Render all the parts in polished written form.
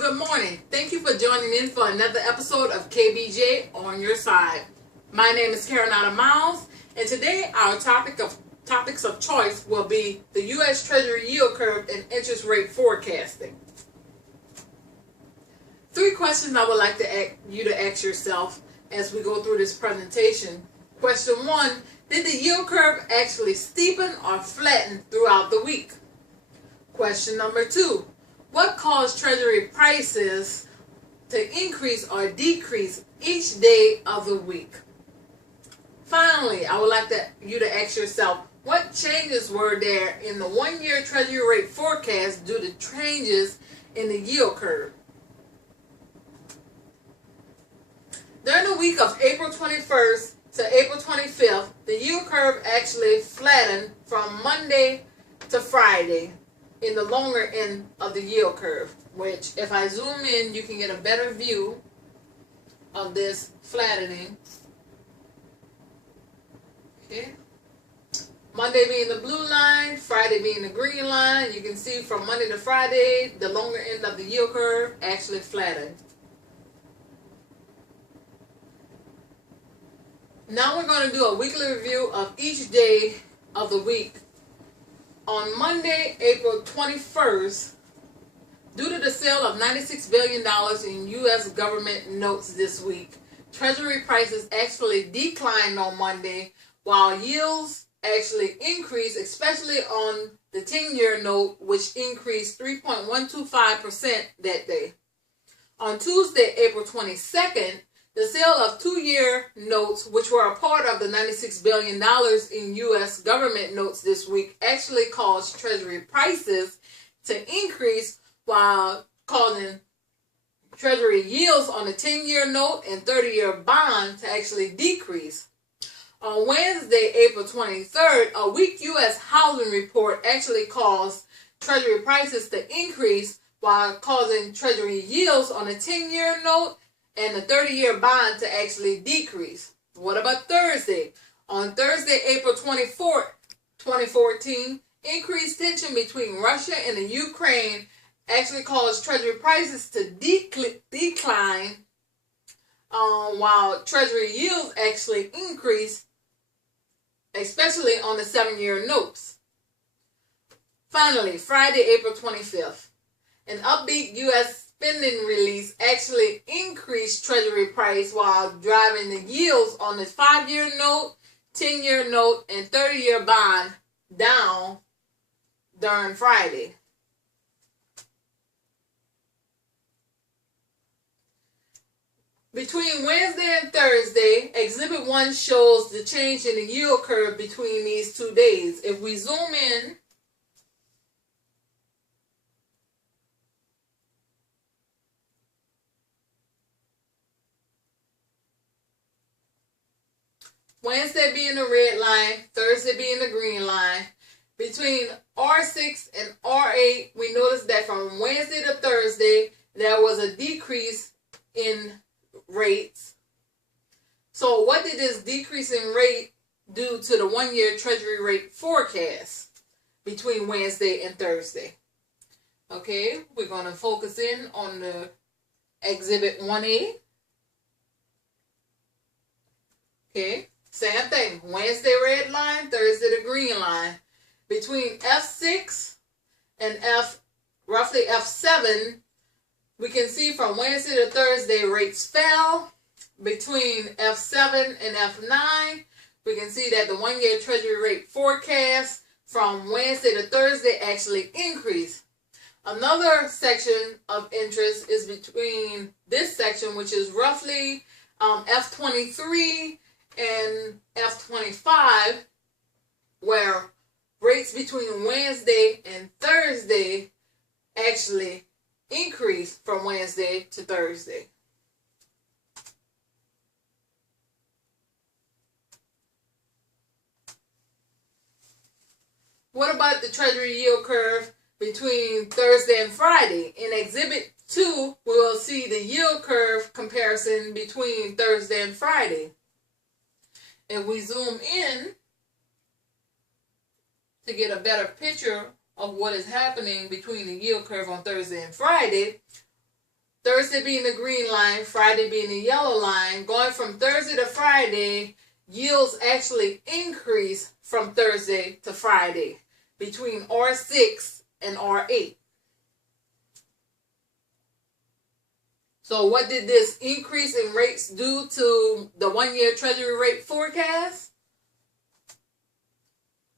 Good morning. Thank you for joining in for another episode of KBJ On Your Side. My name is Carolina Miles, and today our topics of choice will be the U.S. Treasury yield curve and interest rate forecasting. 3 questions I would like you to ask yourself as we go through this presentation. Question 1, did the yield curve actually steepen or flatten throughout the week? Question number 2, what caused Treasury prices to increase or decrease each day of the week? Finally, I would like you to ask yourself, what changes were there in the 1-year Treasury rate forecast due to changes in the yield curve? During the week of April 21st to April 25th, the yield curve actually flattened from Monday to Friday in the longer end of the yield curve, which if I zoom in, you can get a better view of this flattening. Okay. Monday being the blue line, Friday being the green line. You can see from Monday to Friday, the longer end of the yield curve actually flattened. Now we're going to do a weekly review of each day of the week. On Monday, April 21st, due to the sale of $96 billion in U.S. government notes this week, Treasury prices actually declined on Monday, while yields actually increased, especially on the 10-year note, which increased 3.125% that day. On Tuesday, April 22nd, the sale of 2-year notes, which were a part of the $96 billion in U.S. government notes this week, actually caused Treasury prices to increase while causing Treasury yields on the 10-year note and 30-year bond to actually decrease. On Wednesday, April 23rd, a weak U.S. housing report actually caused Treasury prices to increase while causing Treasury yields on the 10-year note and the 30-year bond to actually decrease. What about Thursday? On Thursday, April 24th, 2014, increased tension between Russia and the Ukraine actually caused Treasury prices to decline while Treasury yields actually increased, especially on the 7-year notes. Finally, Friday, April 25th, an upbeat U.S. spending release actually increased Treasury price while driving the yields on the 5-year note, 10-year note, and 30-year bond down during Friday. Between Wednesday and Thursday, Exhibit 1 shows the change in the yield curve between these 2 days. If we zoom in, Wednesday being the red line, Thursday being the green line. Between R6 and R8, we noticed that from Wednesday to Thursday, there was a decrease in rates. So what did this decrease in rate do to the 1-year Treasury rate forecast between Wednesday and Thursday? Okay, we're going to focus in on the Exhibit 1A. Okay. Same thing, Wednesday red line, Thursday the green line. Between F6 and roughly F7, we can see from Wednesday to Thursday rates fell. Between F7 and F9, we can see that the 1-year Treasury rate forecast from Wednesday to Thursday actually increased. Another section of interest is between this section, which is roughly F23 and F25, where rates between Wednesday and Thursday actually increased from Wednesday to Thursday. What about the Treasury yield curve between Thursday and Friday? In Exhibit 2, we will see the yield curve comparison between Thursday and Friday. If we zoom in to get a better picture of what is happening between the yield curve on Thursday and Friday, Thursday being the green line, Friday being the yellow line. Going from Thursday to Friday, yields actually increase from Thursday to Friday between R6 and R8. So what did this increase in rates do to the one-year Treasury rate forecast?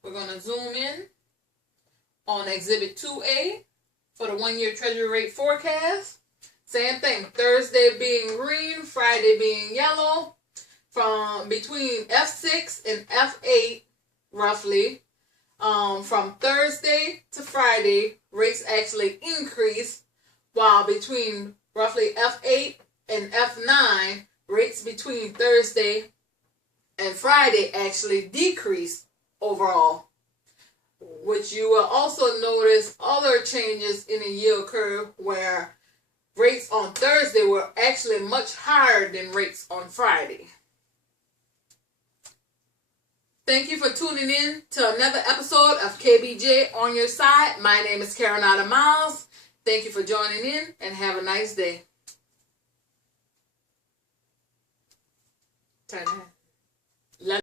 We're going to zoom in on Exhibit 2A for the one-year Treasury rate forecast. Same thing, Thursday being green, Friday being yellow. From between F6 and F8, roughly, from Thursday to Friday, rates actually increase, while between roughly F8 and F9, rates between Thursday and Friday actually decrease overall. Which you will also notice other changes in the yield curve where rates on Thursday were actually much higher than rates on Friday. Thank you for tuning in to another episode of KBJ On Your Side. My name is Karenata Miles. Thank you for joining in and have a nice day. Turn that.